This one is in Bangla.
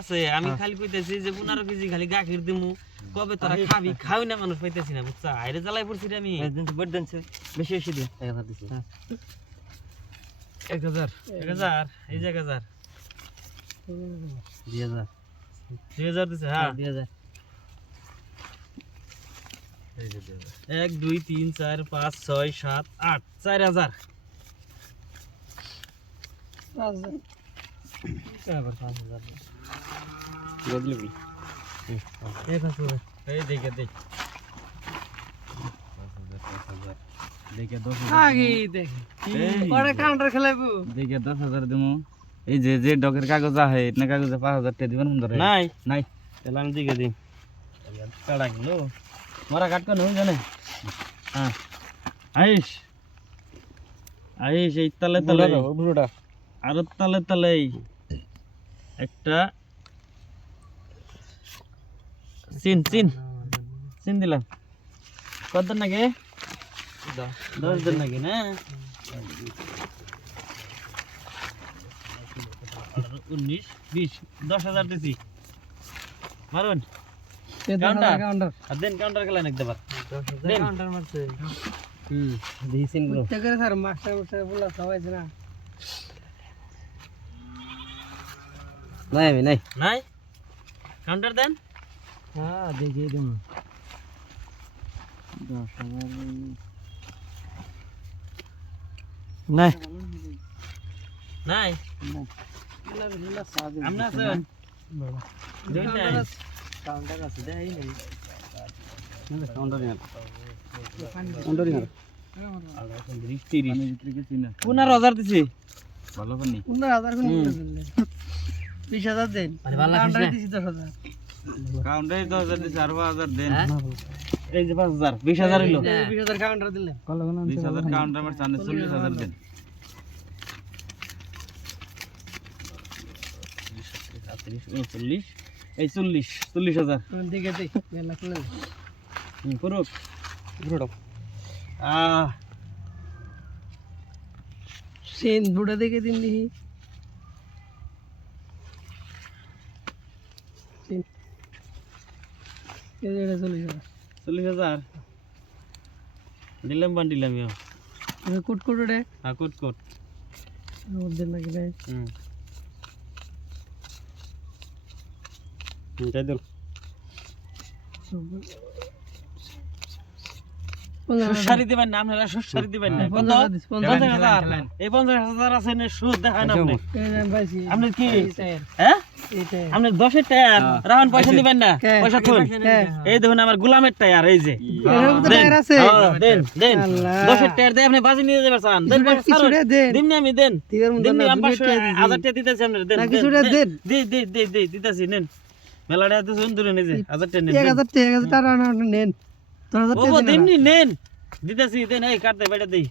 আছে আমি খালি কইতেছি যে 15 কেজি খালি গাখির দিমু কবে তোরা খাবি খাওই না মানুষ পাইতেছি না বুঝছা আইরে জ্বালাই পড়ছি রে আমি বড় দেনছে বেশি বেশি দিন 1000 দিছি 1000 এই যে 1000 2000 2000 দিছে হ্যাঁ 2000 এই যে 1 2 3 4 5 6 7 8 4000 আবার 5000 বদলে বলি এই দেখে দেখ 5000 দেখে 10000 আগে দেখ পরে কাউন্টার খেলাইবো দেখে 10000 দিমু এই যে যে ডকের কাগজ আছে না কাগজে 5000 টাকা দিবেন মন ধরে নাই নাই তাহলে আমি দিকে দিই কাড়া গেল মারা কাট কোন হই জানে হ্যাঁ আইস আইস এই তলে তলে বুড়োটা আর তলে তলে একটা চিন চিন চিন দিলাম কত নাকি 10 দিন নাকি না 19 20 10000 দিছি মারুন কাউন্টার আর দেন কাউন্টার খেলা নাকি দেবার দেন কাউন্টার মারছে দিছেন ব্রো করে স্যার মাস্টার মাস্টার বলা সবাইছে না নাই আমি নাই নাই কাউন্টার দেন হ্যাঁ দেখিয়ে দেবো 10000 নাই নাই আমরা আছেন দুই নাই কাউন্টার আছে দেই নাই কাউন্টার নিয়ে কাউন্টার নিয়ে আর এখন 30 আমি ভিতরে গেছি না 15000 দিছি ভালো পানি 15000 কোন 20000 দেন মানে ভালো লাগছে কাউন্টার না? দিছি 10000 কাউন্টারে 10000 দিছি আর 5000 দেন এই যে 5000 20000 হইলো 20000 কাউন্টার দিলে 20000 কাউন্টার মার চানে 40000 দেন 39 এই 40000 দিকে দেই মেলা খুলে পুরো পুরোটা সেন বুড়া দেখে দিন দিহি সেন এটা 40000 দিলাম বান্ডিল আমি এটা কুট কুট রে কোট কোট ওদের লাগি রে তাই দল সুসারি দিবেন না আপনারা সুসারি দিবেন না কত 50000 এই 50000 আছে না সুদ দেখান আপনি আপনি কি হ্যাঁ আপনি 10 এর টায়ার রাহান পয়সা দিবেন না পয়সা থুন এই দেখুন আমার গোলামের টায়ার এই যে দেন দেন 10 এর টায়ার দিয়ে আপনি বাজি নিয়ে যাবেন চান দেন পয়সা দিন না আমি দেন দিন আমি 500 টাকা দিতেছি আপনি দেন দেন দে দিতেছি নেন মেলাটা এত সুন্দর নেন 1000 টাকা নেন 1000 টাকা নেন 1000 ও টাকা দেন নেন দিতেছি দেন এই কাটতে বেটা দেই